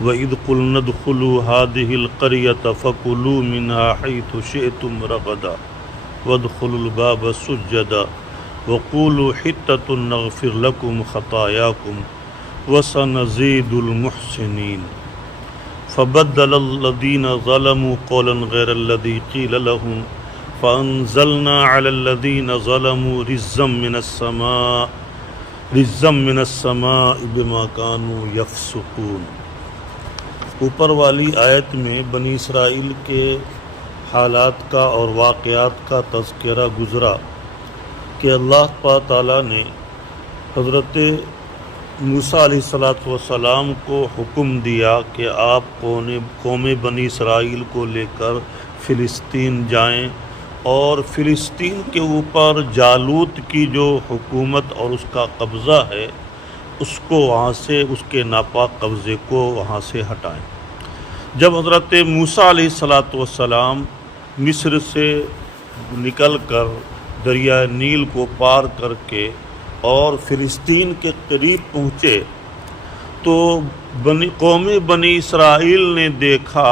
وَإِذْ قُلْنَا ادْخُلُوا هَٰذِهِ الْقَرْيَةَ فَكُلُوا مِنْهَا حَيْثُ شِئْتُمْ رَغَدًا وَادْخُلُوا الْبَابَ سُجَّدًا وَقُولُوا حِطَّةٌ نَغْفِرْ لَكُمْ خَطَايَاكُمْ وَسَنَزِيدُ الْمُحْسِنِينَ فَبَدَّلَ الَّذِينَ ظَلَمُوا قَوْلًا غَيْرَ الَّذِي قِيلَ لَهُمْ فَأَنزَلْنَا عَلَى الَّذِينَ ظَلَمُوا رِجْزًا مِّنَ السَّمَاءِ بِمَا كَانُوا يَفْسُقُونَ۔ اوپر والی آیت میں بنی اسرائیل کے حالات کا اور واقعات کا تذکرہ گزرا کہ اللہ تعالیٰ نے حضرت موسیٰ علیہ السلام کو حکم دیا کہ آپ قوم بنی اسرائیل کو لے کر فلسطین جائیں اور فلسطین کے اوپر جالوت کی جو حکومت اور اس کا قبضہ ہے اس کو وہاں سے، اس کے ناپاک قبضے کو وہاں سے ہٹائیں۔ جب حضرت موسیٰ علیہ السلام مصر سے نکل کر دریائے نیل کو پار کر کے اور فلسطین کے قریب پہنچے تو قوم بنی اسرائیل نے دیکھا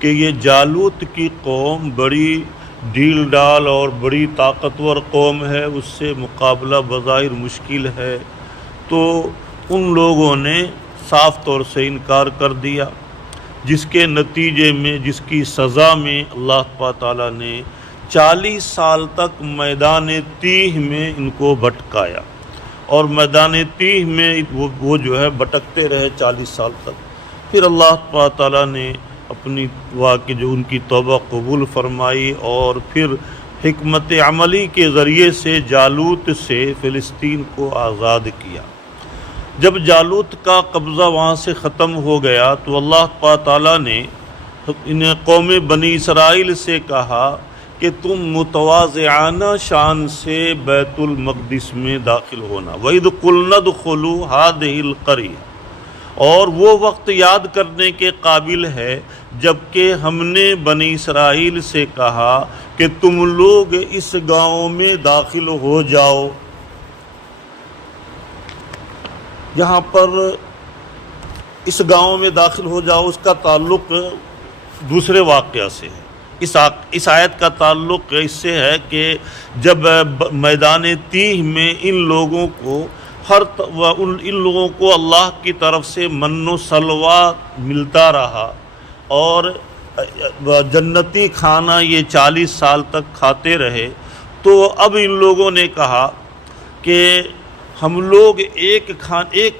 کہ یہ جالوت کی قوم بڑی ڈھیل ڈال اور بڑی طاقتور قوم ہے، اس سے مقابلہ بظاہر مشکل ہے، تو ان لوگوں نے صاف طور سے انکار کر دیا، جس کے نتیجے میں، جس کی سزا میں اللہ تعالیٰ نے 40 سال تک میدان تیہ میں ان کو بھٹکایا، اور میدان تیہ میں وہ جو ہے بھٹکتے رہے 40 سال تک۔ پھر اللہ تعالیٰ نے اپنی جو ان کی توبہ قبول فرمائی اور پھر حکمت عملی کے ذریعے سے جالوت سے فلسطین کو آزاد کیا۔ جب جالوت کا قبضہ وہاں سے ختم ہو گیا تو اللہ تعالیٰ نے انہیں قوم بنی اسرائیل سے کہا کہ تم متواضعانہ شان سے بیت المقدس میں داخل ہونا۔ وَإِذْ قُلْنَا ادْخُلُوا هَٰذِهِ الْقَرْيَةَ، اور وہ وقت یاد کرنے کے قابل ہے جب کہ ہم نے بنی اسرائیل سے کہا کہ تم لوگ اس گاؤں میں داخل ہو جاؤ۔ یہاں پر اس گاؤں میں داخل ہو جاؤ، اس کا تعلق دوسرے واقعہ سے ہے۔ اس آیت کا تعلق اس سے ہے کہ جب میدان تیہ میں ان لوگوں کو اللہ کی طرف سے من و سلوہ ملتا رہا اور جنتی کھانا یہ 40 سال تک کھاتے رہے، تو اب ان لوگوں نے کہا کہ ہم لوگ ایک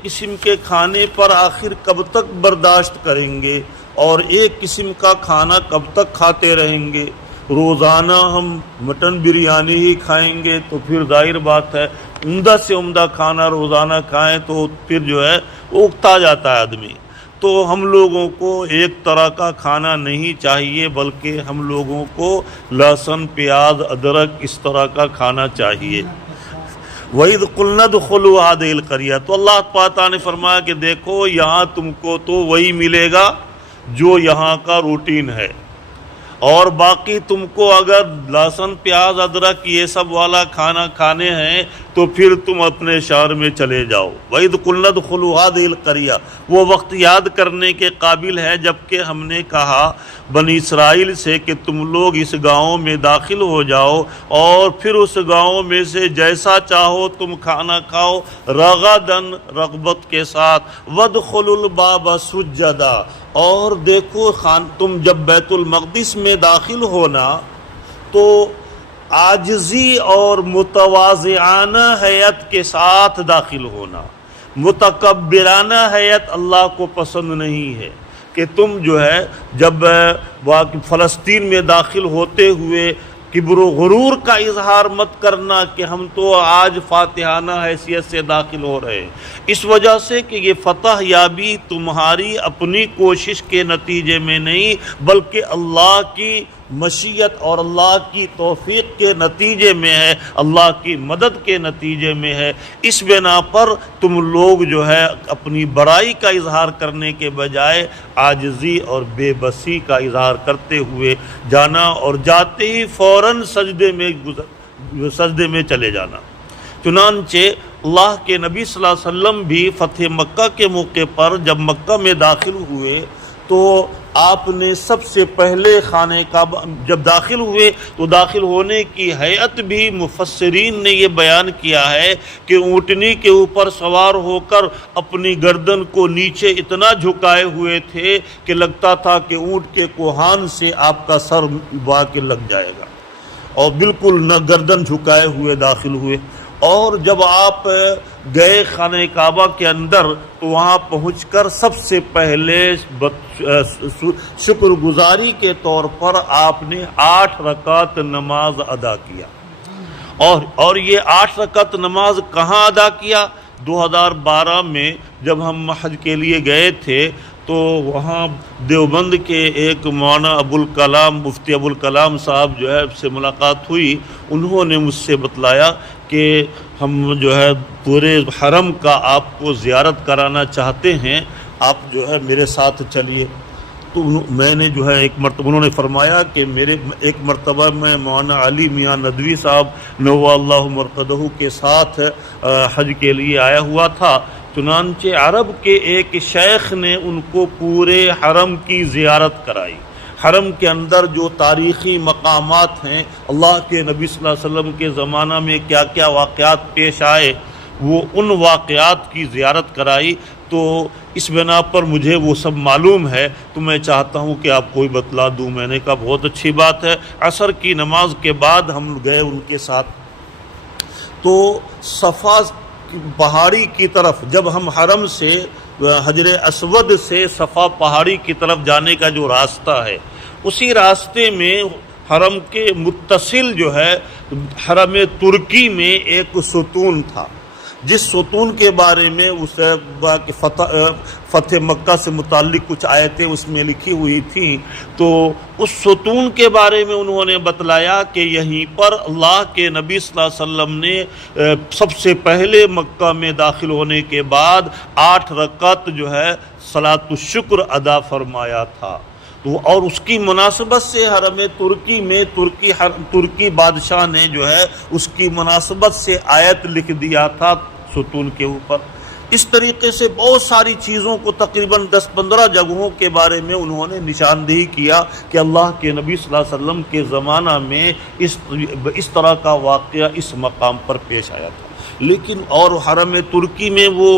قسم کے کھانے پر آخر کب تک برداشت کریں گے اور ایک قسم کا کھانا کب تک کھاتے رہیں گے؟ روزانہ ہم مٹن بریانی ہی کھائیں گے تو پھر ظاہر بات ہے عمدہ سے عمدہ کھانا روزانہ کھائیں تو پھر جو ہے اکتا جاتا ہے آدمی۔ تو ہم لوگوں کو ایک طرح کا کھانا نہیں چاہیے، بلکہ ہم لوگوں کو لہسن، پیاز، ادرک اس طرح کا کھانا چاہیے۔ وَإِذْ قُلْنَا ادْخُلُوا هَٰذِهِ الْقَرْيَةَ، تو اللہ تعالیٰ نے فرمایا کہ دیکھو یہاں تم کو تو وہی ملے گا جو یہاں کا روٹین ہے، اور باقی تم کو اگر لہسن، پیاز، ادرک یہ سب والا کھانا کھانے ہیں تو پھر تم اپنے شہر میں چلے جاؤ۔ وَإِذْ قُلْنَا ادْخُلُوا هَٰذِهِ الْقَرْيَةَ، وہ وقت یاد کرنے کے قابل ہے جب کہ ہم نے کہا بنی اسرائیل سے کہ تم لوگ اس گاؤں میں داخل ہو جاؤ اور پھر اس گاؤں میں سے جیسا چاہو تم کھانا کھاؤ، رغداً، رغبت کے ساتھ، وَادْخُلُوا الْبَابَ سُجَّدًا، اور دیکھو تم جب بیت المقدس میں داخل ہونا تو عاجزی اور متواضعانہ حیت کے ساتھ داخل ہونا۔ متکبرانہ حیت اللہ کو پسند نہیں ہے کہ تم جو ہے جب فلسطین میں داخل ہوتے ہوئے کبر و غرور کا اظہار مت کرنا کہ ہم تو آج فاتحانہ حیثیت سے داخل ہو رہے ہیں، اس وجہ سے کہ یہ فتح یابی تمہاری اپنی کوشش کے نتیجے میں نہیں بلکہ اللہ کی مشیت اور اللہ کی توفیق کے نتیجے میں ہے، اللہ کی مدد کے نتیجے میں ہے۔ اس بنا پر تم لوگ جو ہے اپنی بڑائی کا اظہار کرنے کے بجائے عاجزی اور بے بسی کا اظہار کرتے ہوئے جانا اور جاتے ہی فوراً سجدے میں چلے جانا۔ چنانچہ اللہ کے نبی صلی اللہ علیہ وسلم بھی فتح مکہ کے موقع پر جب مکہ میں داخل ہوئے تو آپ نے سب سے پہلے خانہ کعبہ جب داخل ہوئے تو داخل ہونے کی ہیئت بھی مفسرین نے یہ بیان کیا ہے کہ اونٹنی کے اوپر سوار ہو کر اپنی گردن کو نیچے اتنا جھکائے ہوئے تھے کہ لگتا تھا کہ اونٹ کے کوہان سے آپ کا سر با کے لگ جائے گا، اور بالکل نہ گردن جھکائے ہوئے داخل ہوئے۔ اور جب آپ گئے خانہ کعبہ کے اندر تو وہاں پہنچ کر سب سے پہلے شکر گزاری کے طور پر آپ نے 8 رکعت نماز ادا کیا۔ اور یہ 8 رکعت نماز کہاں ادا کیا؟ 2012 میں جب ہم حج کے لیے گئے تھے تو وہاں دیوبند کے ایک مولانا ابوالکلام مفتی ابوالکلام صاحب جو ہے سے ملاقات ہوئی۔ انہوں نے مجھ سے بتلایا کہ ہم جو ہے پورے حرم کا آپ کو زیارت کرانا چاہتے ہیں، آپ جو ہے میرے ساتھ چلیے۔ تو میں نے جو ہے ایک مرتبہ انہوں نے فرمایا کہ ایک مرتبہ میں مولانا علی میاں ندوی صاحب نوّر اللہ مرقدہ کے ساتھ حج کے لیے آیا ہوا تھا، چنانچہ عرب کے ایک شیخ نے ان کو پورے حرم کی زیارت کرائی۔ حرم کے اندر جو تاریخی مقامات ہیں، اللہ کے نبی صلی اللہ علیہ وسلم کے زمانہ میں کیا کیا واقعات پیش آئے، وہ ان واقعات کی زیارت کرائی۔ تو اس بنا پر مجھے وہ سب معلوم ہے، تو میں چاہتا ہوں کہ آپ کو ہی بتلا دوں۔ میں نے کہا بہت اچھی بات ہے۔ عصر کی نماز کے بعد ہم گئے ان کے ساتھ، تو صفا پہاڑی کی طرف جب ہم حرم سے حجر اسود سے صفا پہاڑی کی طرف جانے کا جو راستہ ہے، اسی راستے میں حرم کے متصل جو ہے حرم ترکی میں ایک ستون تھا، جس ستون کے بارے میں اس فتح مکہ سے متعلق کچھ آیتیں اس میں لکھی ہوئی تھیں۔ تو اس ستون کے بارے میں انہوں نے بتلایا کہ یہیں پر اللہ کے نبی صلی اللہ علیہ وسلم نے سب سے پہلے مکہ میں داخل ہونے کے بعد 8 رکعت جو ہے صلاۃ الشکر ادا فرمایا تھا۔ اور اس کی مناسبت سے حرم ترکی میں ترکی بادشاہ نے جو ہے اس کی مناسبت سے آیت لکھ دیا تھا ستون کے اوپر۔ اس طریقے سے بہت ساری چیزوں کو تقریباً 10-15 جگہوں کے بارے میں انہوں نے نشاندہی کیا کہ اللہ کے نبی صلی اللہ علیہ وسلم کے زمانہ میں اس طرح کا واقعہ اس مقام پر پیش آیا تھا۔ لیکن اور حرم ترکی میں وہ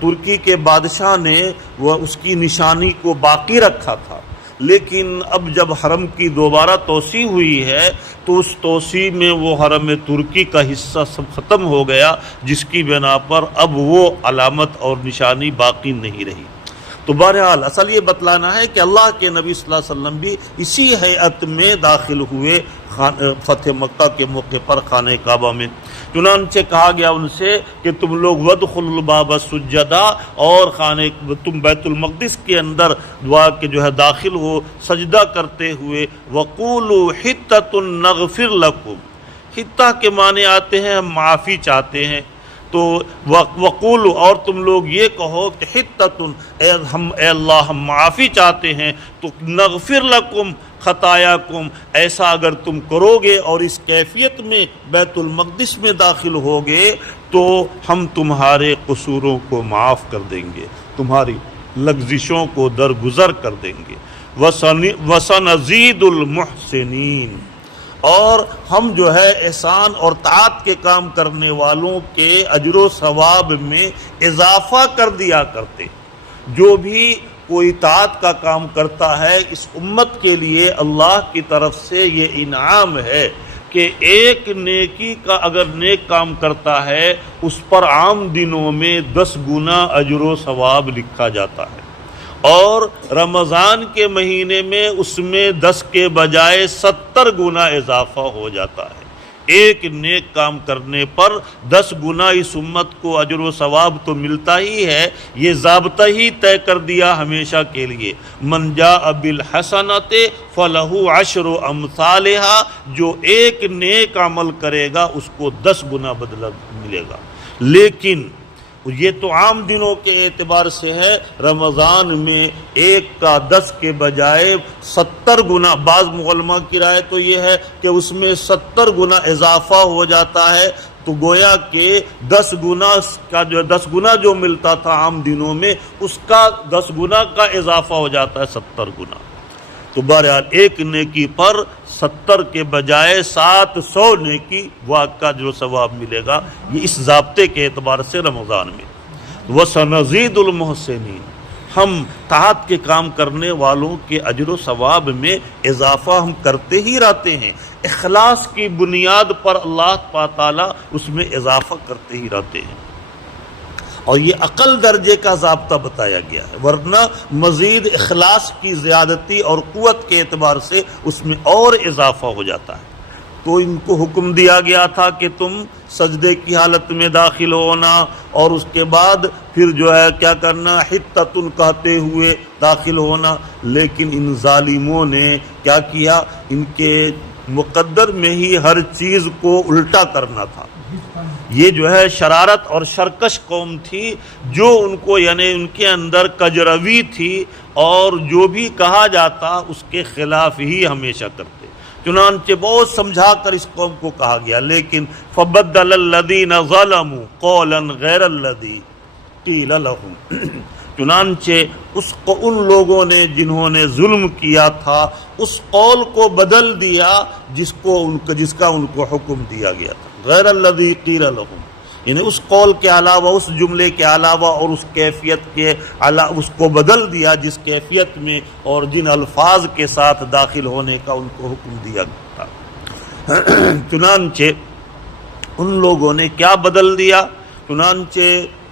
ترکی کے بادشاہ نے وہ اس کی نشانی کو باقی رکھا تھا، لیکن اب جب حرم کی دوبارہ توسیع ہوئی ہے تو اس توسیع میں وہ حرم ترکی کا حصہ سب ختم ہو گیا، جس کی بنا پر اب وہ علامت اور نشانی باقی نہیں رہی۔ تو بہرحال اصل یہ بتلانا ہے کہ اللہ کے نبی صلی اللہ علیہ وسلم بھی اسی ہیئت میں داخل ہوئے فتح مکہ کے موقع پر خانہ کعبہ میں۔ چنانچہ کہا گیا ان سے کہ تم لوگ وادخلوا الباب سجدا، اور تم بیت المقدس کے اندر دعا کے جو ہے داخل ہو سجدہ کرتے ہوئے، وقولوا حطۃ نغفر لکم۔ حطہ کے معنی آتے ہیں ہم معافی چاہتے ہیں، تو وقول اور تم لوگ یہ کہو کہ حطۃ اے اللہ ہم معافی چاہتے ہیں، تو نغفر لکم خطایاکم، ایسا اگر تم کرو گے اور اس کیفیت میں بیت المقدس میں داخل ہوگے تو ہم تمہارے قصوروں کو معاف کر دیں گے، تمہاری لغزشوں کو درگزر کر دیں گے۔ وسنزید المحسنین، اور ہم جو ہے احسان اور طاعت کے کام کرنے والوں کے اجر و ثواب میں اضافہ کر دیا کرتے۔ جو بھی کوئی طاعت کا کام کرتا ہے، اس امت کے لیے اللہ کی طرف سے یہ انعام ہے کہ ایک نیکی کا اگر نیک کام کرتا ہے اس پر عام دنوں میں 10 گنا اجر و ثواب لکھا جاتا ہے، اور رمضان کے مہینے میں اس میں 10 کے بجائے 70 گنا اضافہ ہو جاتا ہے۔ ایک نیک کام کرنے پر 10 گنا اس امت کو اجر و ثواب تو ملتا ہی ہے، یہ ضابطہ ہی طے کر دیا ہمیشہ کے لیے، من جاء بالحسنۃ فلہ 10 امثالھا، جو ایک نیک عمل کرے گا اس کو 10 گنا بدلہ ملے گا۔ لیکن یہ تو عام دنوں کے اعتبار سے ہے، رمضان میں 1 کا 10 کے بجائے 70 گنا، بعض علماء کی رائے تو یہ ہے کہ اس میں 70 گنا اضافہ ہو جاتا ہے، تو گویا کہ 10 گنا کا جو 10 گنا جو ملتا تھا عام دنوں میں، اس کا 10 گنا کا اضافہ ہو جاتا ہے 70 گنا۔ تو بہرحال ایک نیکی پر 70 کے بجائے 700 نیکی کا جو ثواب ملے گا، یہ اس ضابطے کے اعتبار سے رمضان میں۔ وَسَنَزِيدُ الْمُحْسِنِينَ، ہم طاعت کے کام کرنے والوں کے اجر و ثواب میں اضافہ ہم کرتے ہی رہتے ہیں، اخلاص کی بنیاد پر اللہ تعالیٰ اس میں اضافہ کرتے ہی رہتے ہیں، اور یہ اقل درجے کا ضابطہ بتایا گیا ہے، ورنہ مزید اخلاص کی زیادتی اور قوت کے اعتبار سے اس میں اور اضافہ ہو جاتا ہے۔ تو ان کو حکم دیا گیا تھا کہ تم سجدے کی حالت میں داخل ہونا، اور اس کے بعد پھر جو ہے کیا کرنا، حتۃ کہتے ہوئے داخل ہونا، لیکن ان ظالموں نے کیا کیا، ان کے مقدر میں ہی ہر چیز کو الٹا کرنا تھا۔ یہ جو ہے شرارت اور شرکش قوم تھی، جو ان کو یعنی ان کے اندر کجروی تھی، اور جو بھی کہا جاتا اس کے خلاف ہی ہمیشہ کرتے۔ چنانچہ بہت سمجھا کر اس قوم کو کہا گیا، لیکن فبدل الذین ظلموا قولا غیر الذی قیل لهم، چنانچہ ان لوگوں نے جنہوں نے ظلم کیا تھا اس قول کو بدل دیا جس کا ان کو حکم دیا گیا تھا، غیر الذی قیل لهم، یعنی اس قول کے علاوہ، اس جملے کے علاوہ اور اس کیفیت کے علاوہ اس کو بدل دیا جس کیفیت میں اور جن الفاظ کے ساتھ داخل ہونے کا ان کو حکم دیا تھا۔ چنانچہ ان لوگوں نے کیا بدل دیا؟ چنانچہ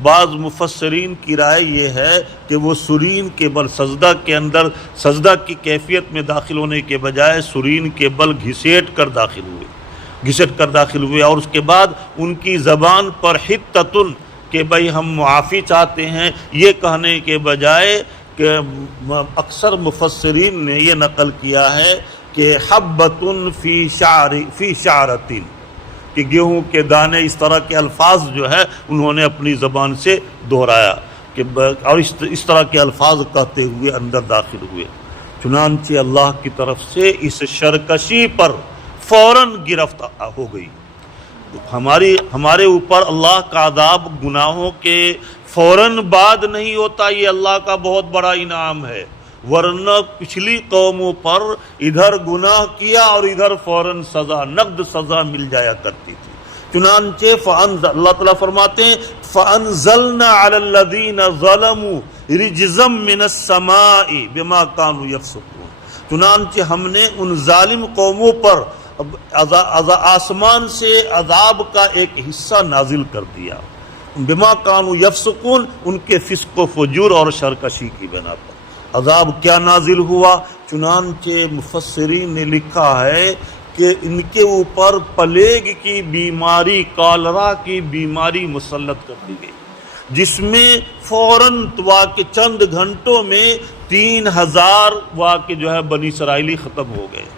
بعض مفسرین کی رائے یہ ہے کہ وہ سرین کے بل سجدہ کے اندر سجدہ کی کیفیت میں داخل ہونے کے بجائے سرین کے بل گھسیٹ کر داخل ہوئے، اور اس کے بعد ان کی زبان پر حتۃ کہ بھئی ہم معافی چاہتے ہیں، یہ کہنے کے بجائے کہ اکثر مفسرین نے یہ نقل کیا ہے کہ حبۃ فی شعرۃ، کہ گیہوں کے دانے، اس طرح کے الفاظ جو ہے انہوں نے اپنی زبان سے دہرایا کہ اور اس طرح کے الفاظ کہتے ہوئے اندر داخل ہوئے۔ چنانچہ اللہ کی طرف سے اس شرکشی پر فوراً گرفت ہو گئی۔ ہمارے اوپر اللہ کا عذاب گناہوں کے فوراً بعد نہیں ہوتا، یہ اللہ کا بہت بڑا انعام ہے، ورنہ پچھلی قوموں پر ادھر گناہ کیا اور ادھر فوراً سزا، نقد سزا مل جایا کرتی تھی۔ چنانچہ اللہ تعالیٰ فرماتے ہیں فَأَنزَلْنَا عَلَى الَّذِينَ ظَلَمُوا رِجْزًا مِّنَ السَّمَاءِ بِمَا كَانُوا يَفْسُقُونَ، چنانچہ ہم نے ان ظالم قوموں پر آسمان سے عذاب کا ایک حصہ نازل کر دیا، بما کانوا یفسقون، ان کے فسق و فجور اور شرکشی کی بنا پر عذاب کیا نازل ہوا۔ چنانچہ مفسرین نے لکھا ہے کہ ان کے اوپر پلیگ کی بیماری، کالرا کی بیماری مسلط کر دی گئی، جس میں فوراً واقع چند گھنٹوں میں 3000 واقع جو ہے بنی اسرائیلی ختم ہو گئے۔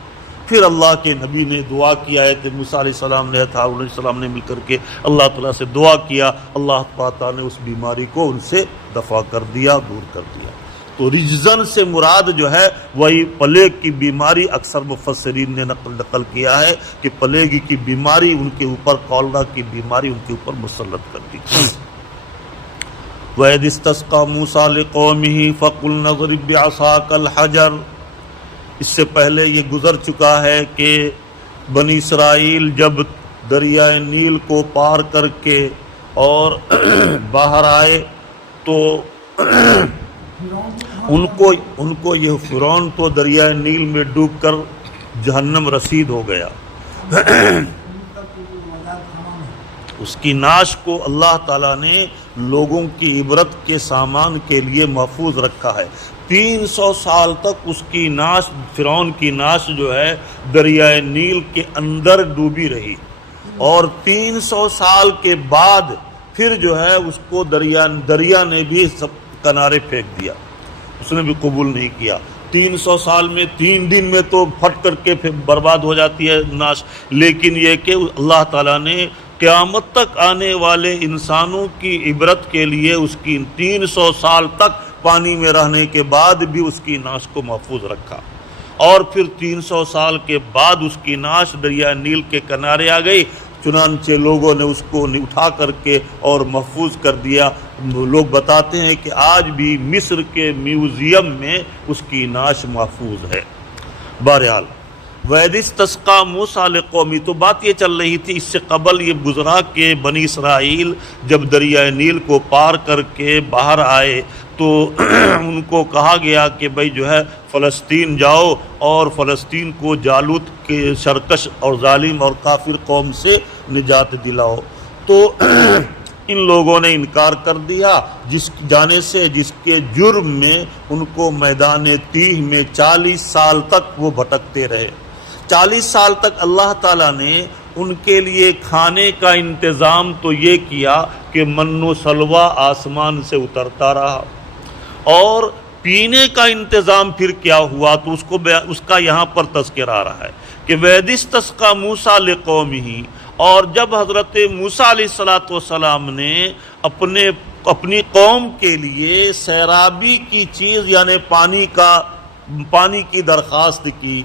پھر اللہ کے نبی نے دعا کیا ہے کہ موسیٰ علیہ السلام نے، ہارون علیہ السلام نے مل کر کے اللہ تعالیٰ سے دعا کیا، اللہ تعالیٰ نے اس بیماری کو ان سے دفع کر دیا، دور کر دیا۔ تو رجزن سے مراد جو ہے وہی پلیگ کی بیماری، اکثر مفسرین نے نقل کیا ہے کہ پلیگ کی بیماری ان کے اوپر، کالرا کی بیماری ان کے اوپر مسلط کر دی۔ وَإِذِ اسْتَسْقَىٰ مُوسَىٰ لِقَوْمِهِ فَقُلْنَا اضْرِب بِّعَصَاكَ الْحَجَرَ، اس سے پہلے یہ گزر چکا ہے کہ بنی اسرائیل جب دریائے نیل کو پار کر کے اور باہر آئے تو ان کو یہ فرعون تو دریائے نیل میں ڈوب کر جہنم رسید ہو گیا، اس کی ناش کو اللہ تعالیٰ نے لوگوں کی عبرت کے سامان کے لیے محفوظ رکھا ہے۔ 300 سال تک اس کی ناش، فرعون کی ناش جو ہے دریائے نیل کے اندر ڈوبی رہی، اور 300 سال کے بعد پھر جو ہے اس کو دریا نے بھی سب کنارے پھینک دیا، اس نے بھی قبول نہیں کیا۔ 300 سال میں 3 دن میں تو پھٹ کر کے پھر برباد ہو جاتی ہے ناش، لیکن یہ کہ اللہ تعالیٰ نے قیامت تک آنے والے انسانوں کی عبرت کے لیے اس کی 300 سال تک پانی میں رہنے کے بعد بھی اس کی ناش کو محفوظ رکھا، اور پھر 300 سال کے بعد اس کی ناش دریائے نیل کے کنارے آ گئی۔ چنانچہ لوگوں نے اس کو اٹھا کر کے اور محفوظ کر دیا۔ لوگ بتاتے ہیں کہ آج بھی مصر کے میوزیم میں اس کی نعش محفوظ ہے۔ بہرحال وَإِذِ اسْتَسْقَىٰ مُوسَىٰ لِقَوْمِهِ، تو بات یہ چل رہی تھی، اس سے قبل یہ گزرا کہ بنی اسرائیل جب دریائے نیل کو پار کر کے باہر آئے تو ان کو کہا گیا کہ بھئی جو ہے فلسطین جاؤ اور فلسطین کو جالوت کے سرکش اور ظالم اور کافر قوم سے نجات دلاؤ۔ تو ان لوگوں نے انکار کر دیا، جس جانے سے جس کے جرم میں ان کو میدان تیہ میں 40 سال تک وہ بھٹکتے رہے۔ 40 سال تک اللہ تعالیٰ نے ان کے لیے کھانے کا انتظام تو یہ کیا کہ من و سلوہ آسمان سے اترتا رہا، اور پینے کا انتظام پھر کیا ہوا تو اس کا یہاں پر تذکرہ آ رہا ہے کہ وَإِذِ اسْتَسْقَىٰ مُوسَىٰ لِقَوْمِهِ، اور جب حضرت موسیٰ علیہ السلام نے اپنی قوم کے لیے سیرابی کی چیز یعنی پانی کی درخواست کی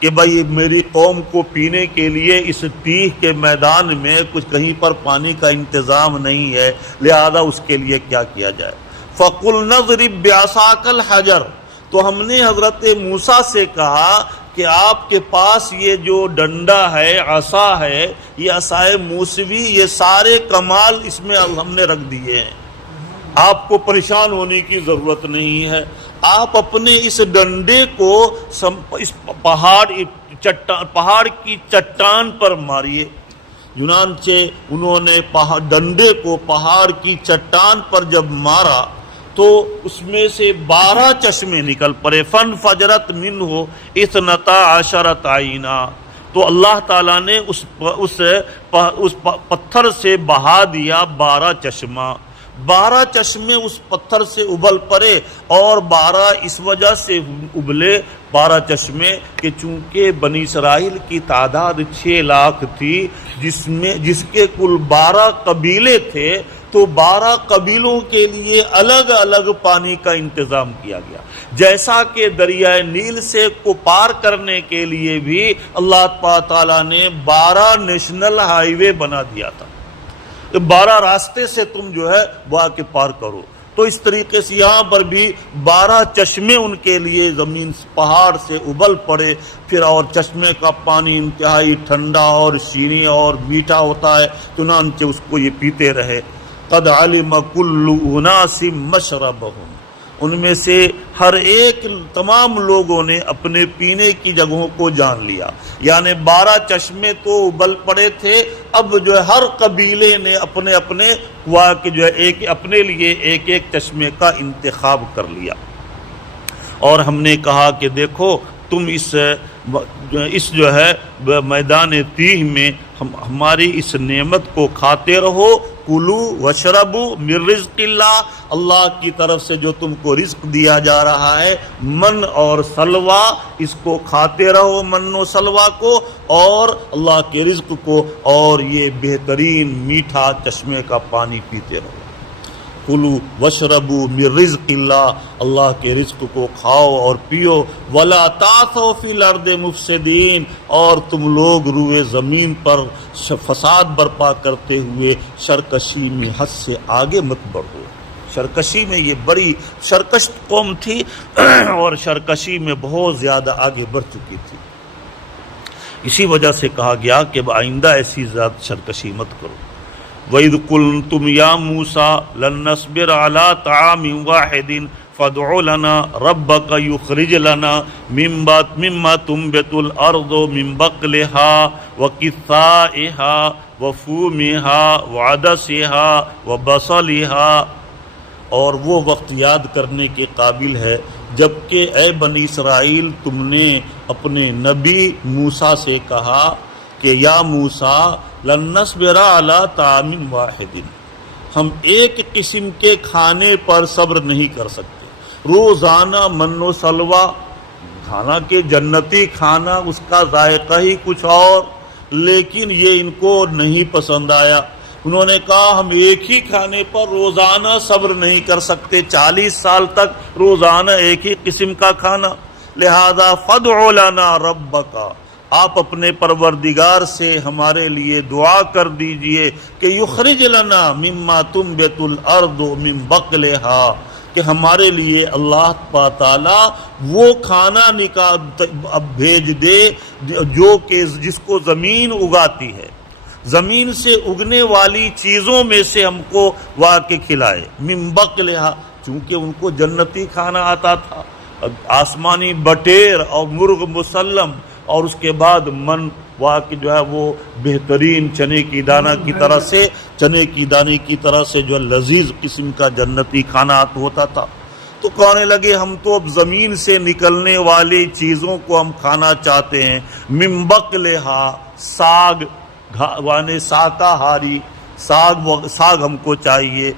کہ بھئی میری قوم کو پینے کے لیے اس تیہ کے میدان میں کچھ کہیں پر پانی کا انتظام نہیں ہے، لہذا اس کے لیے کیا کیا جائے۔ فَقُلْنَا اضْرِب بِّعَصَاكَ الْحَجَرَ، تو ہم نے حضرت موسیٰ سے کہا کہ آپ کے پاس یہ جو ڈنڈا ہے، عصا ہے، یہ عصائے موسوی، یہ سارے کمال اس میں ہم نے رکھ دیے ہیں، آپ کو پریشان ہونے کی ضرورت نہیں ہے۔ آپ اپنے اس ڈنڈے کو اس پہاڑ کی چٹان پر ماریے۔ چنانچہ انہوں نے ڈنڈے کو پہاڑ کی چٹان پر جب مارا تو اس میں سے 12 چشمے نکل پڑے۔ فَانْفَجَرَتْ مِنْهُ 12 عَيْنًا، تو اللہ تعالیٰ نے اس پتھر سے بہا دیا 12 چشمہ۔ 12 چشمے اس پتھر سے ابل پڑے، اور 12 اس وجہ سے ابلے 12 چشمے کہ چونکہ بنی اسرائیل کی تعداد 6 لاکھ تھی، جس کے کل 12 قبیلے تھے، تو 12 قبیلوں کے لیے الگ الگ پانی کا انتظام کیا گیا۔ جیسا کہ دریائے نیل سے کو پار کرنے کے لیے بھی اللہ تعالیٰ نے 12 نیشنل ہائی وے بنا دیا تھا، 12 راستے سے تم جو ہے وہ آ کے پار کرو۔ تو اس طریقے سے یہاں پر بھی 12 چشمے ان کے لیے زمین پہاڑ سے ابل پڑے، پھر اور چشمے کا پانی انتہائی ٹھنڈا اور شیریں اور میٹھا ہوتا ہے، چنانچہ اس کو یہ پیتے رہے۔ قد علم کل اناس مشربہم، ان میں سے ہر ایک تمام لوگوں نے اپنے پینے کی جگہوں کو جان لیا، یعنی 12 چشمے تو ابل پڑے تھے، اب جو ہے ہر قبیلے نے اپنے کہ جو ہے اپنے لیے ایک چشمے کا انتخاب کر لیا۔ اور ہم نے کہا کہ دیکھو تم اس جو ہے میدان تیہ میں ہماری اس نعمت کو کھاتے رہو، کلو وشربو من رزق اللہ کی طرف سے جو تم کو رزق دیا جا رہا ہے، من اور سلوہ، اس کو کھاتے رہو، من و سلوہ کو، اور اللہ کے رزق کو، اور یہ بہترین میٹھا چشمے کا پانی پیتے رہو۔ کلو وشربو من رزق اللہ کے رزق کو کھاؤ اور پیو، ولا تعثوا فی الارض مفسدین، اور تم لوگ روئے زمین پر فساد برپا کرتے ہوئے سرکشی میں حد سے آگے مت بڑھو۔ سرکشی میں یہ بڑی سرکش قوم تھی اور سرکشی میں بہت زیادہ آگے بڑھ چکی تھی، اسی وجہ سے کہا گیا کہ آئندہ ایسی ذات سرکشی مت کرو۔ وَإِذْ قُلْتُمْ يَا مُوسَىٰ لَن نَّصْبِرَ عَلَىٰ طَعَامٍ وَاحِدٍ فَادْعُ لَنَا رَبَّكَ يُخْرِجْ لَنَا مِمَّا تُنبِتُ الْأَرْضُ مِن بَقْلِهَا وَقِثَّائِهَا وَفُومِهَا وَعَدَسِهَا وَبَصَلِهَا، اور وہ وقت یاد کرنے کے قابل ہے جبکہ اے بنی اسرائیل تم نے اپنے نبی موسیٰ سے کہا کہ یا موسیٰ لن نصبر علی طعام واحد، ہم ایک قسم کے کھانے پر صبر نہیں کر سکتے۔ روزانہ من و سلوہ، کھانا کے جنتی کھانا، اس کا ذائقہ ہی کچھ اور، لیکن یہ ان کو نہیں پسند آیا۔ انہوں نے کہا ہم ایک ہی کھانے پر روزانہ صبر نہیں کر سکتے، 40 سال تک روزانہ ایک ہی قسم کا کھانا، لہذا فادع لنا ربک، آپ اپنے پروردگار سے ہمارے لیے دعا کر دیجئے کہ یخرج لنا مما تنبت الارض من بقلها، کہ ہمارے لیے اللہ تعالیٰ وہ کھانا اب بھیج دے جو کہ جس کو زمین اگاتی ہے، زمین سے اگنے والی چیزوں میں سے ہم کو واقع کھلائے، من بقلها، چونکہ ان کو جنتی کھانا آتا تھا، آسمانی بٹیر اور مرغ مسلم، اور اس کے بعد من واقع جو ہے وہ بہترین چنے کی دانہ کی طرح سے، چنے کی دانے کی طرح سے جو لذیذ قسم کا جنتی کھانا ہوتا تھا۔ تو کہنے لگے ہم تو اب زمین سے نکلنے والی چیزوں کو ہم کھانا چاہتے ہیں، من بقلها، ساگ، یعنی شاکاہاری، ساگ ہم کو چاہیے،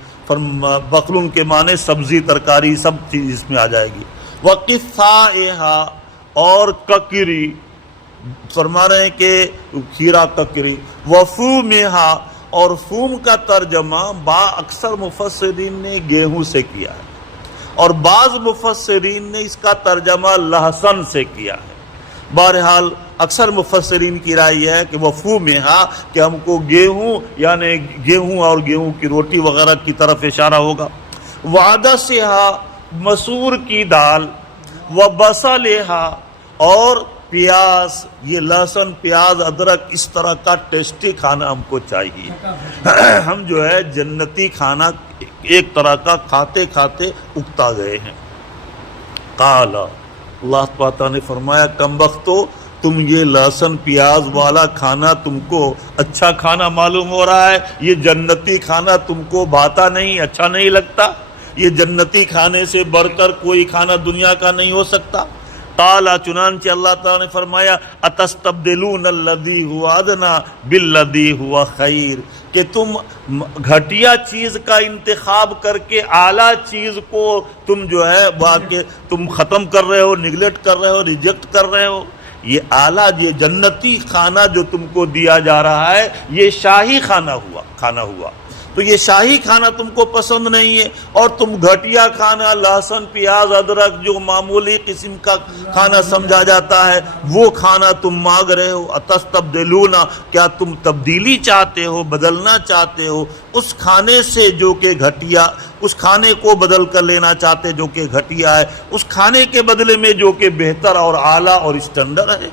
بقلن کے معنی سبزی ترکاری سب چیز اس میں آ جائے گی، وقثائها، اور ککری، فرما رہے ہیں کہ کھیرا ککری، وفومہا، اور فوم کا ترجمہ اکثر مفسرین نے گیہوں سے کیا ہے، اور بعض مفسرین نے اس کا ترجمہ لہسن سے کیا ہے۔ بہرحال اکثر مفسرین کی رائے یہ ہے کہ وفومہا، کہ ہم کو گیہوں، یعنی گیہوں اور گیہوں کی روٹی وغیرہ کی طرف اشارہ ہوگا، وعدسہا، مسور کی دال، وبصلہا، اور پیاز، یہ لہسن پیاز ادرک اس طرح کا ٹیسٹی کھانا ہم کو چاہیے۔ ہم جو ہے جنتی کھانا ایک طرح کا کھاتے کھاتے اکتا گئے ہیں۔ قال، اللہ تعالیٰ نے فرمایا کم بختو، تم یہ لہسن پیاز والا کھانا تم کو اچھا کھانا معلوم ہو رہا ہے، یہ جنتی کھانا تم کو بھاتا نہیں، اچھا نہیں لگتا، یہ جنتی کھانے سے بڑھ کر کوئی کھانا دنیا کا نہیں ہو سکتا۔ قال، چنانچہ اللہ تعالیٰ نے فرمایا اتستبدلون الذی هو ادنی بالذی هو خیر، کہ تم گھٹیا چیز کا انتخاب کر کے اعلیٰ چیز کو تم جو ہے واقع تم ختم کر رہے ہو، نگلیکٹ کر رہے ہو، ریجیکٹ کر رہے ہو۔ یہ اعلیٰ، یہ جنتی کھانا جو تم کو دیا جا رہا ہے یہ شاہی کھانا ہوا، تو یہ شاہی کھانا تم کو پسند نہیں ہے، اور تم گھٹیا کھانا لہسن پیاز ادرک جو معمولی قسم کا کھانا سمجھا جاتا ہے وہ کھانا تم مانگ رہے ہو۔ اتستبدلون، کیا تم تبدیلی چاہتے ہو، بدلنا چاہتے ہو اس کھانے سے جو کہ گھٹیا، اس کھانے کو بدل کر لینا چاہتے جو کہ گھٹیا ہے، اس کھانے کے بدلے میں جو کہ بہتر اور اعلیٰ اور اسٹینڈرڈ ہے۔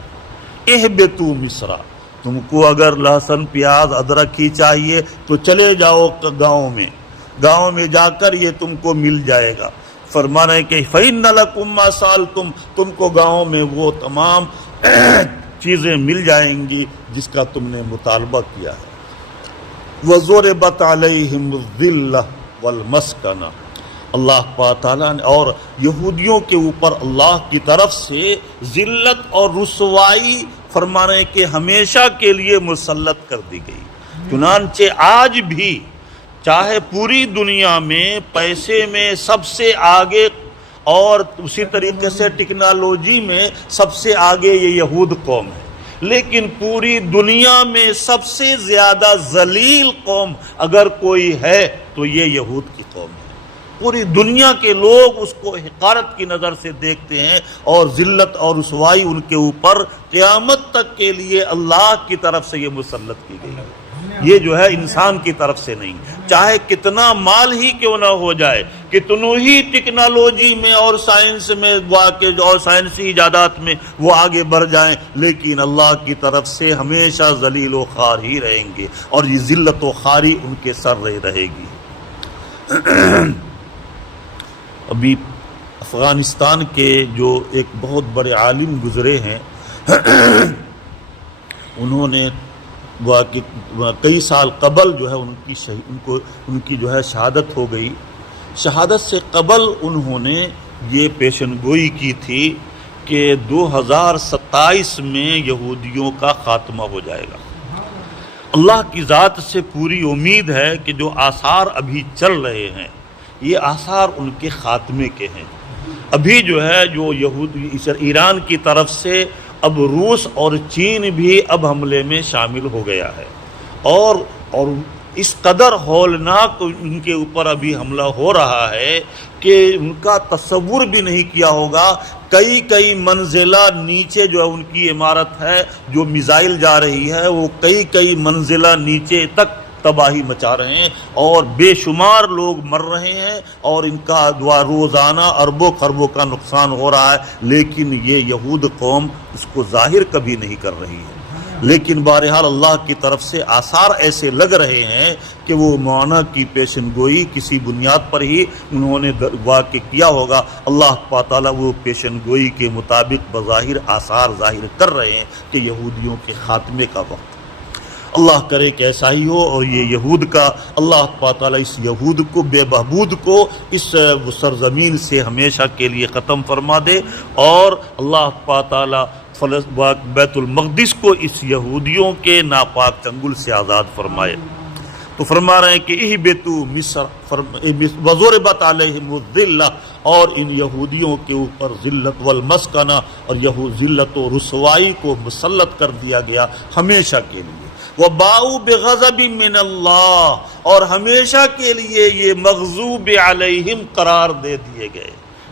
اہبطوا مصر، تم کو اگر لہسن پیاز ادرک ہی چاہیے تو چلے جاؤ گاؤں میں جا کر یہ تم کو مل جائے گا۔ فرمانا ہے کہ فَإِنَّ لَكُمْ مَا سَأَلْتُمْ، تم کو گاؤں میں وہ تمام چیزیں مل جائیں گی جس کا تم نے مطالبہ کیا ہے۔ وَضُرِبَتْ عَلَيْهِمُ الذِّلَّةُ وَالْمَسْكَنَةُ، اللہ تعالیٰ نے اور یہودیوں کے اوپر اللہ کی طرف سے ذلت اور رسوائی فرمانے کہ ہمیشہ کے لیے مسلط کر دی گئی۔ چنانچہ آج بھی چاہے پوری دنیا میں پیسے میں سب سے آگے اور اسی طریقے سے ٹیکنالوجی میں سب سے آگے یہ یہود قوم ہے، لیکن پوری دنیا میں سب سے زیادہ ذلیل قوم اگر کوئی ہے تو یہ یہود کی قوم ہے۔ پوری دنیا کے لوگ اس کو حقارت کی نظر سے دیکھتے ہیں، اور ذلت اور رسوائی ان کے اوپر قیامت تک کے لیے اللہ کی طرف سے یہ مسلط کی گئی ہے۔ یہ جو ہے انسان کی طرف سے نہیں، چاہے کتنا مال ہی کیوں نہ ہو جائے، کتنوں ہی ٹیکنالوجی میں اور سائنس میں واقع اور سائنسی ایجادات میں وہ آگے بڑھ جائیں، لیکن اللہ کی طرف سے ہمیشہ ذلیل و خوار ہی رہیں گے، اور یہ ذلت و خواری ان کے سر رہے گی۔ ابھی افغانستان کے جو ایک بہت بڑے عالم گزرے ہیں، انہوں نے کئی سال قبل جو ہے ان کی جو ہے شہادت ہو گئی۔ شہادت سے قبل انہوں نے یہ پیشن گوئی کی تھی کہ 2027 میں یہودیوں کا خاتمہ ہو جائے گا۔ اللہ کی ذات سے پوری امید ہے کہ جو آثار ابھی چل رہے ہیں یہ آثار ان کے خاتمے کے ہیں۔ ابھی جو ہے جو ایران کی طرف سے اب روس اور چین بھی اب حملے میں شامل ہو گیا ہے، اور اس قدر ہولناک ان کے اوپر ابھی حملہ ہو رہا ہے کہ ان کا تصور بھی نہیں کیا ہوگا. کئی منزلہ نیچے جو ان کی عمارت ہے، جو میزائل جا رہی ہے، وہ کئی منزلہ نیچے تک تباہی مچا رہے ہیں اور بے شمار لوگ مر رہے ہیں اور ان کا روزانہ اربوں خربوں کا نقصان ہو رہا ہے. لیکن یہ یہود قوم اس کو ظاہر کبھی نہیں کر رہی ہے. لیکن بہرحال اللہ کی طرف سے آثار ایسے لگ رہے ہیں کہ وہ معانہ کی پیشن گوئی کسی بنیاد پر ہی انہوں نے واقع کیا ہوگا. اللہ تعالیٰ وہ پیشن گوئی کے مطابق بظاہر آثار ظاہر کر رہے ہیں کہ یہودیوں کے خاتمے کا وقت. اللہ کرے کہ ایسا ہی ہو اور یہ یہود کا اللہ تعالیٰ اس یہود کو، بے بہبود کو، اس سرزمین سے ہمیشہ کے لیے ختم فرما دے اور اللہ تعالیٰ بیت المقدس کو اس یہودیوں کے ناپاک چنگل سے آزاد فرمائے. تو فرما رہے ہیں کہ اہبطوا مصر وضربت علیہم الذلہ، اور ان یہودیوں کے اوپر ذلت والمسکنہ اور ذلت و رسوائی کو مسلط کر دیا گیا ہمیشہ کے لیے. وباؤوا بغضب من اللہ، اور ہمیشہ کے لیے یہ مغضوب علیہم قرار دے دیے گئے.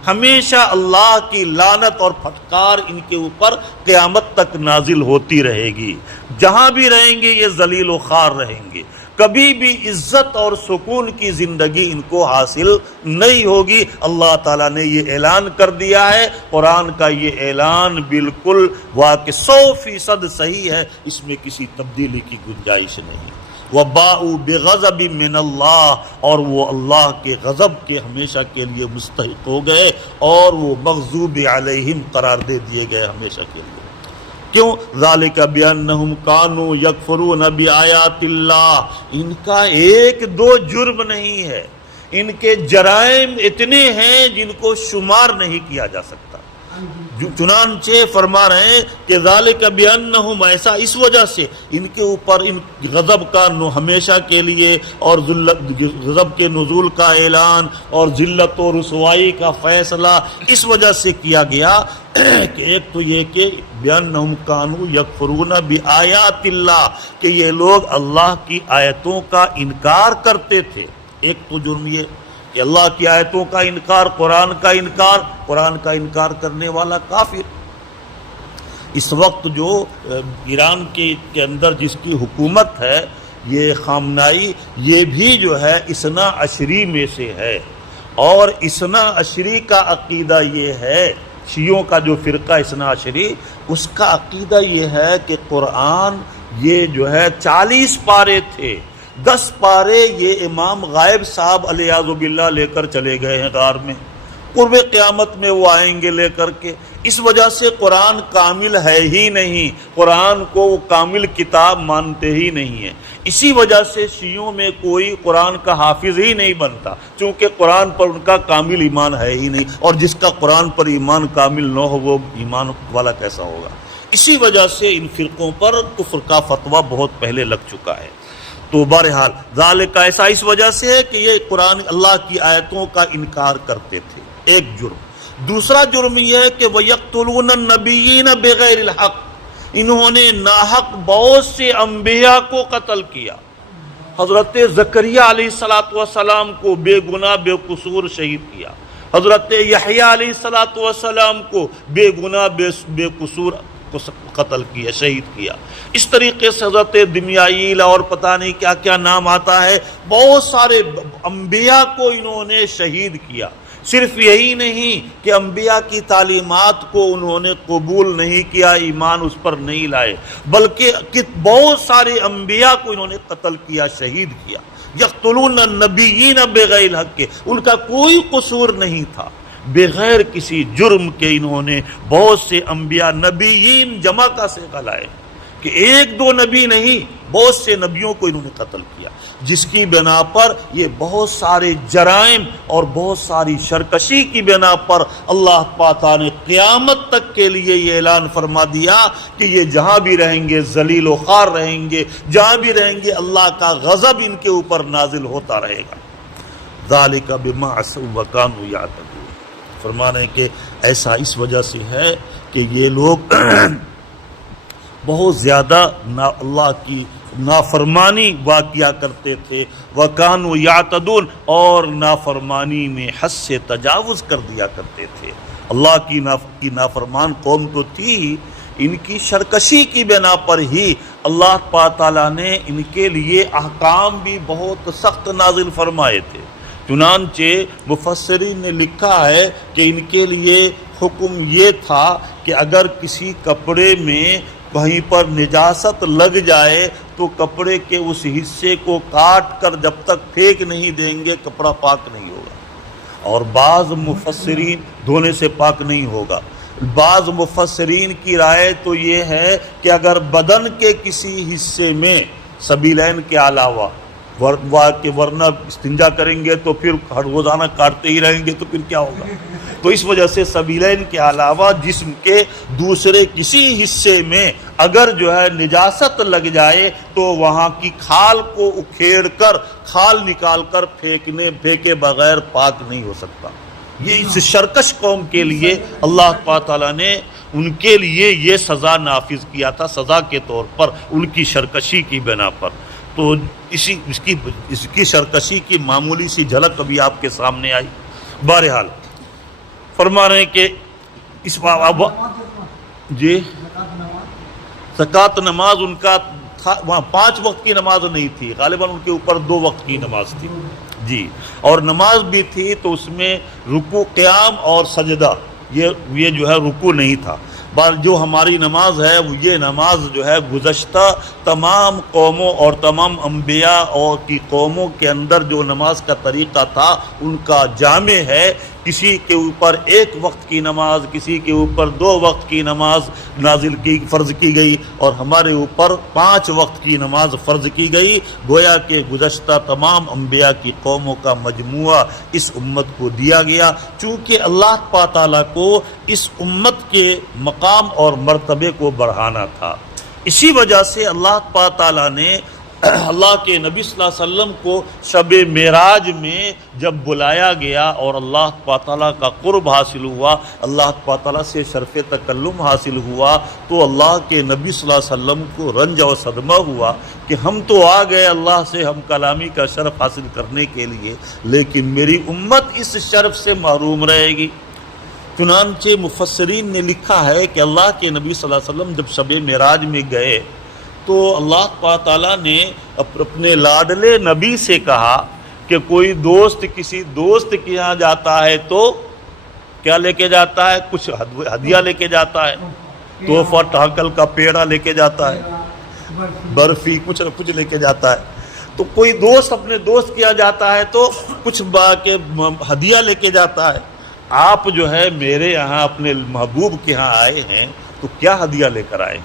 ہمیشہ اللہ کی لعنت اور پھٹکار ان کے اوپر قیامت تک نازل ہوتی رہے گی. جہاں بھی رہیں گے یہ ذلیل و خوار رہیں گے. کبھی بھی عزت اور سکون کی زندگی ان کو حاصل نہیں ہوگی. اللہ تعالیٰ نے یہ اعلان کر دیا ہے. قرآن کا یہ اعلان بالکل واقع 100% صحیح ہے، اس میں کسی تبدیلی کی گنجائش نہیں. وباؤوا بغضب من اللہ، اور وہ اللہ کے غضب کے ہمیشہ کے لیے مستحق ہو گئے اور وہ مغضوب علیہم قرار دے دیے گئے ہمیشہ کے لیے. کیوں؟ ذالک بانہم کانوا یکفرون بآیات اللہ. ان کا ایک دو جرم نہیں ہے، ان کے جرائم اتنے ہیں جن کو شمار نہیں کیا جا سکتا. چنانچہ فرما رہے ہیں کہ ذالک بانہم، ایسا اس وجہ سے ان کے اوپر ان غضب کا ہمیشہ کے لیے اور غضب کے نزول کا اعلان اور ذلت و رسوائی کا فیصلہ اس وجہ سے کیا گیا کہ ایک تو یہ کہ بانہم کانوا یکفرون بآیات اللہ، کہ یہ لوگ اللہ کی آیتوں کا انکار کرتے تھے. ایک تو جرم یہ کہ اللہ کی آیتوں کا انکار، قرآن کا انکار کرنے والا کافر. اس وقت جو ایران کے اندر جس کی حکومت ہے، یہ خامنائی، یہ بھی جو ہے اثنا عشری میں سے ہے. اور اثنا عشری کا عقیدہ یہ ہے، شیعوں کا جو فرقہ اثنا عشری، اس کا عقیدہ یہ ہے کہ قرآن یہ جو ہے 40 پارے تھے. 10 پارے یہ امام غائب صاحب علیہ باللہ لے کر چلے گئے ہیں غار میں. قرب قیامت میں وہ آئیں گے لے کر کے. اس وجہ سے قرآن کامل ہے ہی نہیں، قرآن کو وہ کامل کتاب مانتے ہی نہیں ہیں. اسی وجہ سے شیعوں میں کوئی قرآن کا حافظ ہی نہیں بنتا، چونکہ قرآن پر ان کا کامل ایمان ہے ہی نہیں. اور جس کا قرآن پر ایمان کامل نہ ہو وہ ایمان والا کیسا ہوگا؟ اسی وجہ سے ان فرقوں پر کفر کا فتویٰ بہت پہلے لگ چکا ہے. تو بہرحال ذالک ایسا اس وجہ سے ہے کہ یہ قرآن اللہ کی آیتوں کا انکار کرتے تھے. ایک جرم. دوسرا جرم یہ ہے کہ وَيَقْتُلُونَ النَّبِيِّينَ بِغَيْرِ الْحَقِّ، انہوں نے ناحق بہت سے انبیاء کو قتل کیا. حضرت زکریا علیہ السلام کو بے گناہ بے قصور شہید کیا. حضرت یحییٰ علیہ السلام کو بے گناہ بے قصور قتل کیا، شہید کیا. اس طریقے سے حضرت دمیائیل اور پتہ نہیں کیا کیا نام آتا ہے، بہت سارے انبیاء کو انہوں نے شہید کیا. صرف یہی نہیں کہ انبیاء کی تعلیمات کو انہوں نے قبول نہیں کیا، ایمان اس پر نہیں لائے، بلکہ بہت سارے انبیاء کو انہوں نے قتل کیا، شہید کیا. یقتلون النبیین بغیر الحق، ان کا کوئی قصور نہیں تھا. بغیر کسی جرم کے انہوں نے بہت سے انبیاء، نبیین جمع کا صیغہ لائے کہ ایک دو نبی نہیں، بہت سے نبیوں کو انہوں نے قتل کیا. جس کی بنا پر یہ بہت سارے جرائم اور بہت ساری سرکشی کی بنا پر اللہ تعالیٰ نے قیامت تک کے لیے یہ اعلان فرما دیا کہ یہ جہاں بھی رہیں گے ذلیل و خوار رہیں گے، جہاں بھی رہیں گے اللہ کا غضب ان کے اوپر نازل ہوتا رہے گا. ذالک بما عصوا وکانوا یعتدون. فرمانے کہ ایسا اس وجہ سے ہے کہ یہ لوگ بہت زیادہ اللہ کی نافرمانی واقعہ کرتے تھے، وَكَانُوا يَعْتَدُونَ اور نافرمانی میں حد سے تجاوز کر دیا کرتے تھے۔ اللہ کی نافرمان قوم تو تھی ہی، ان کی سرکشی کی بنا پر ہی اللہ تعالیٰ نے ان کے لیے احکام بھی بہت سخت نازل فرمائے تھے۔ چنانچہ مفسرین نے لکھا ہے کہ ان کے لیے حکم یہ تھا کہ اگر کسی کپڑے میں کہیں پر نجاست لگ جائے تو کپڑے کے اس حصے کو کاٹ کر جب تک پھینک نہیں دیں گے کپڑا پاک نہیں ہوگا۔ اور بعض مفسرین دھونے سے پاک نہیں ہوگا۔ بعض مفسرین کی رائے تو یہ ہے کہ اگر بدن کے کسی حصے میں سبیلین کے علاوہ ورنہ استنجا کریں گے تو پھر ہر روزانہ کاٹتے ہی رہیں گے تو پھر کیا ہوگا، تو اس وجہ سے سبیلین کے علاوہ جسم کے دوسرے کسی حصے میں اگر جو ہے نجاست لگ جائے تو وہاں کی کھال کو اکھیڑ کر کھال نکال کر پھینکے بغیر پاک نہیں ہو سکتا۔ یہ اس شرکش قوم کے لیے اللہ تعالیٰ نے ان کے لیے یہ سزا نافذ کیا تھا، سزا کے طور پر ان کی شرکشی کی بنا پر۔ تو اس کی سرکشی کی معمولی سی جھلک ابھی آپ کے سامنے آئی۔ بہرحال فرما رہے ہیں کہ اس جی زکوٰۃ نماز ان کا وہاں 5 وقت کی نماز نہیں تھی، غالباً ان کے اوپر 2 وقت کی نماز تھی جی، اور نماز بھی تھی تو اس میں رکوع قیام اور سجدہ یہ جو ہے رکوع نہیں تھا۔ جو ہماری نماز ہے وہ یہ نماز جو ہے گزشتہ تمام قوموں اور تمام انبیاء اور کی قوموں کے اندر جو نماز کا طریقہ تھا ان کا جامع ہے۔ کسی کے اوپر 1 وقت کی نماز، کسی کے اوپر 2 وقت کی نماز فرض کی گئی، اور ہمارے اوپر 5 وقت کی نماز فرض کی گئی۔ گویا کہ گزشتہ تمام انبیاء کی قوموں کا مجموعہ اس امت کو دیا گیا، چونکہ اللہ تعالیٰ کو اس امت کے مقام اور مرتبے کو بڑھانا تھا۔ اسی وجہ سے اللہ تعالیٰ نے اللہ کے نبی صلی اللہ علیہ وسلم کو شب معراج میں جب بلایا گیا اور اللہ تعالیٰ کا قرب حاصل ہوا، اللہ تعالیٰ سے شرف تکلم حاصل ہوا، تو اللہ کے نبی صلی اللہ علیہ وسلم کو رنج اور صدمہ ہوا کہ ہم تو آ گئے اللہ سے ہم کلامی کا شرف حاصل کرنے کے لیے، لیکن میری امت اس شرف سے محروم رہے گی۔ چنانچہ مفسرین نے لکھا ہے کہ اللہ کے نبی صلی اللہ علیہ وسلم جب شب معراج میں گئے تو اللہ تعالیٰ نے اپنے لاڈلے نبی سے کہا کہ کوئی دوست کسی دوست کے یہاں جاتا ہے تو کیا لے کے جاتا ہے؟ کچھ ہدیہ لے کے جاتا ہے، تحفہ ٹھاکل کا پیڑا لے کے جاتا ہے، برفی کچھ نہ کچھ لے کے جاتا ہے۔ تو کوئی دوست اپنے دوست کے یہاں جاتا ہے تو کچھ ہدیہ لے کے جاتا ہے۔ آپ جو ہے میرے یہاں اپنے محبوب کے ہاں آئے ہیں تو کیا ہدیہ لے کر آئے؟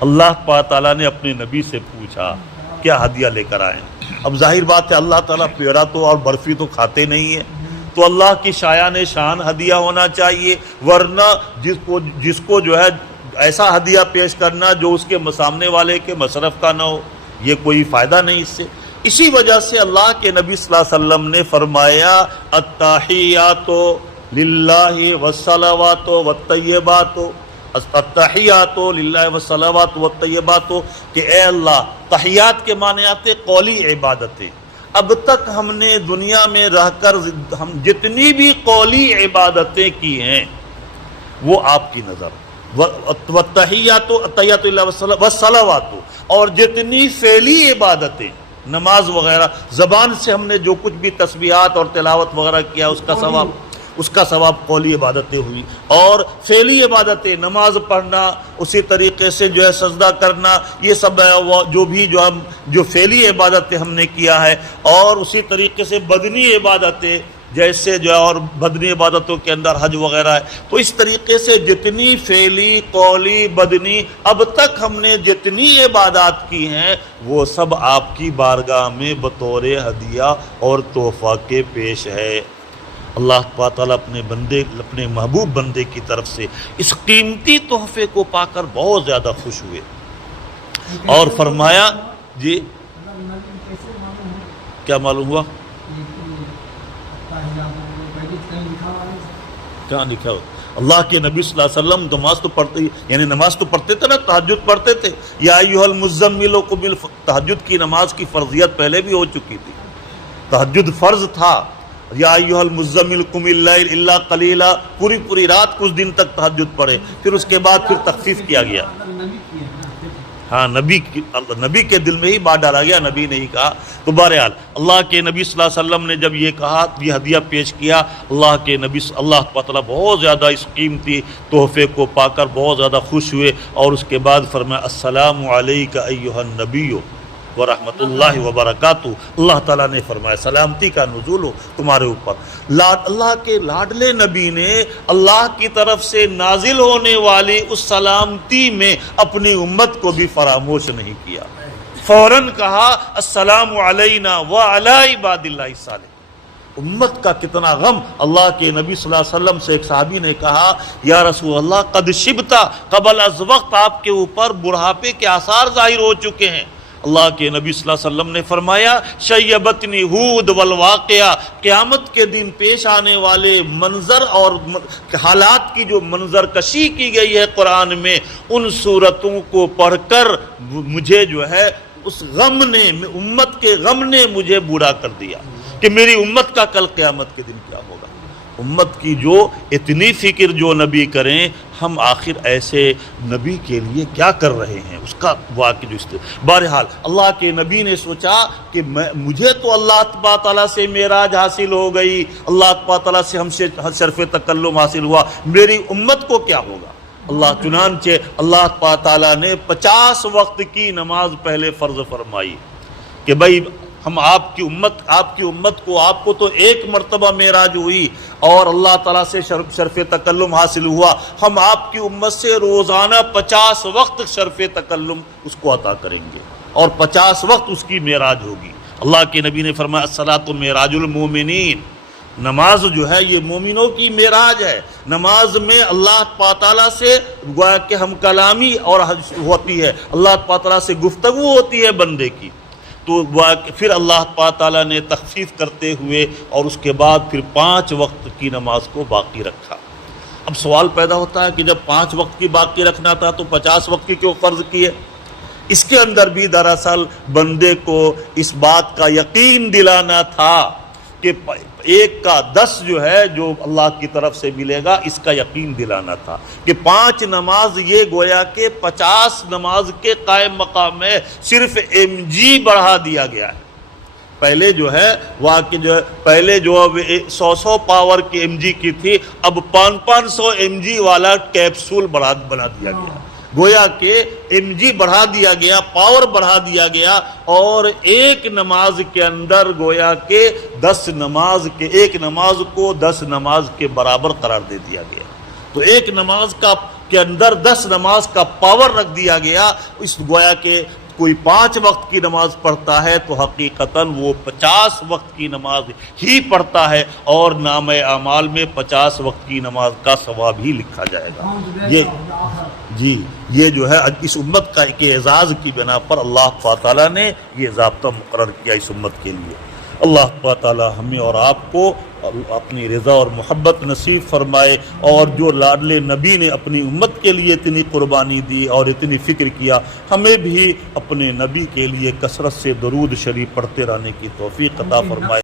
اللہ تعالیٰ نے اپنے نبی سے پوچھا کیا ہدیہ لے کر آئے؟ اب ظاہر بات ہے اللہ تعالیٰ پیڑا تو اور برفی تو کھاتے نہیں ہے، تو اللہ کی شایان شان ہدیہ ہونا چاہیے، ورنہ جس کو جو ہے ایسا ہدیہ پیش کرنا جو اس کے سامنے والے کے مصرف کا نہ ہو، یہ کوئی فائدہ نہیں اس سے۔ اسی وجہ سے اللہ کے نبی صلی اللہ علیہ وسلم نے فرمایا التحیات للہ والصلوات والطیبات، التحیات للہ والصلوات والطیبات، کہ اے اللہ، تحیات کے معنی آتے قولی عبادتیں۔ اب تک ہم نے دنیا میں رہ کر ہم جتنی بھی قولی عبادتیں کی ہیں وہ آپ کی نظر، والتحیات التحیات للہ والصلوات، اور جتنی فعلی عبادتیں نماز وغیرہ زبان سے ہم نے جو کچھ بھی تسبیحات اور تلاوت وغیرہ کیا اس کا ثواب قولی عبادتیں ہوئی، اور فعلی عبادتیں نماز پڑھنا، اسی طریقے سے جو ہے سجدہ کرنا، یہ سب جو فعلی عبادتیں ہم نے کیا ہے، اور اسی طریقے سے بدنی عبادتیں جیسے جو اور بدنی عبادتوں کے اندر حج وغیرہ ہے، تو اس طریقے سے جتنی فعلی قولی بدنی اب تک ہم نے جتنی عبادات کی ہیں وہ سب آپ کی بارگاہ میں بطور ہدیہ اور تحفہ کے پیش ہے۔ اللہ تعالیٰ اپنے محبوب بندے کی طرف سے اس قیمتی تحفے کو پا کر بہت زیادہ خوش ہوئے، اور فرمایا جی کیا معلوم ہوا؟ کہاں لکھا ہو؟ اللہ کے نبی صلی اللہ علیہ وسلم نماز تو پڑھتے یعنی نماز تو پڑھتے تھے نا، تہجد پڑھتے تھے. یا ایھا المزمل قم الليل، تہجد کی نماز کی فرضیت پہلے بھی ہو چکی تھی، تہجد فرض تھا. یا ایھا المزمل قم الليل الا قلیلا، پوری رات کچھ دن تک تہجد پڑھے، پھر اس کے بعد پھر تخفیف کیا گیا. ہاں نبی کے دل میں ہی بات ڈالا گیا، نبی نے ہی کہا. تو بہرحال اللہ کے نبی صلی اللہ علیہ وسلم نے جب یہ کہا، یہ ہدیہ پیش کیا، اللہ کے نبی اللہ تعالیٰ بہت زیادہ اس قیمتی تحفے کو پا کر بہت زیادہ خوش ہوئے، اور اس کے بعد فرمایا السلام علیک ایھا النبی ورحمۃ اللہ وبرکاتہ. اللہ تعالیٰ نے فرمایا سلامتی کا نزول ہو تمہارے اوپر. اللہ کے لاڈلے نبی نے اللہ کی طرف سے نازل ہونے والی اس سلامتی میں اپنی امت کو بھی فراموش نہیں کیا، فوراً کہا السلام علینا وعلی عباد اللہ الصالحین. امت کا کتنا غم. اللہ کے نبی صلی اللہ علیہ وسلم سے ایک صحابی نے کہا یا رسول اللہ قد شبتا قبل از وقت، آپ کے اوپر بڑھاپے کے آثار ظاہر ہو چکے ہیں. اللہ کے نبی صلی اللہ علیہ وسلم نے فرمایا شیبتنی ہود والواقعہ، قیامت کے دن پیش آنے والے منظر اور حالات کی جو منظر کشی کی گئی ہے قرآن میں، ان صورتوں کو پڑھ کر مجھے جو ہے اس غم نے، امت کے غم نے مجھے بوڑھا کر دیا کہ میری امت کا کل قیامت کے دن کیا ہوگا. امت کی جو اتنی فکر جو نبی کریں، ہم آخر ایسے نبی کے لیے کیا کر رہے ہیں، اس کا واقع جو بہرحال اللہ کے نبی نے سوچا کہ مجھے تو اللہ تبارک تعالیٰ سے معراج حاصل ہو گئی، اللہ تبارک تعالیٰ سے ہم سے شرف تکلم حاصل ہوا، میری امت کو کیا ہوگا. چنانچہ اللہ تبارک تعالیٰ نے 50 وقت کی نماز پہلے فرض فرمائی کہ بھائی ہم آپ کی امت کو، آپ کو تو ایک مرتبہ معراج ہوئی اور اللہ تعالیٰ سے شرف تکلم حاصل ہوا، ہم آپ کی امت سے روزانہ 50 وقت شرف تکلم اس کو عطا کریں گے اور 50 وقت اس کی معراج ہوگی. اللہ کے نبی نے فرمایا الصلاۃ معراج المومنین، نماز جو ہے یہ مومنوں کی معراج ہے. نماز میں اللہ تعالیٰ سے گویا کہ ہم کلامی اور ہوتی ہے، اللہ تعالیٰ سے گفتگو ہوتی ہے بندے کی. تو پھر اللہ تعالیٰ نے تخفیف کرتے ہوئے اور اس کے بعد پھر 5 وقت کی نماز کو باقی رکھا. اب سوال پیدا ہوتا ہے کہ جب 5 وقت کی باقی رکھنا تھا تو 50 وقت کی کیوں فرض کیے؟ اس کے اندر بھی دراصل بندے کو اس بات کا یقین دلانا تھا کہ 1 کا 10 جو ہے جو اللہ کی طرف سے ملے گا، اس کا یقین دلانا تھا کہ 5 نماز یہ گویا کہ 50 نماز کے قائم مقام میں صرف mg بڑھا دیا گیا ہے. پہلے جو ہے پہلے جو 100 پاور کی mg کی تھی، اب 500 mg والا کیپسول بنا دیا گیا. گویا کہ mg بڑھا دیا گیا، پاور بڑھا دیا گیا، اور ایک نماز کے اندر گویا کہ 10 نماز کو 10 نماز کے برابر قرار دے دیا گیا. تو ایک نماز کے اندر 10 نماز کا پاور رکھ دیا گیا. اس گویا کہ کوئی 5 وقت کی نماز پڑھتا ہے تو حقیقتاً وہ 50 وقت کی نماز ہی پڑھتا ہے، اور نامہ اعمال میں 50 وقت کی نماز کا ثواب ہی لکھا جائے گا. یہ جو ہے اس امت کا ایک اعزاز کی بنا پر اللہ تعالیٰ نے یہ ضابطہ مقرر کیا اس امت کے لیے. اللہ تعالیٰ ہمیں اور آپ کو اپنی رضا اور محبت نصیب فرمائے، اور جو لاڈلے نبی نے اپنی امت کے لیے اتنی قربانی دی اور اتنی فکر کیا، ہمیں بھی اپنے نبی کے لیے کثرت سے درود شریف پڑھتے رہنے کی توفیق عطا فرمائے.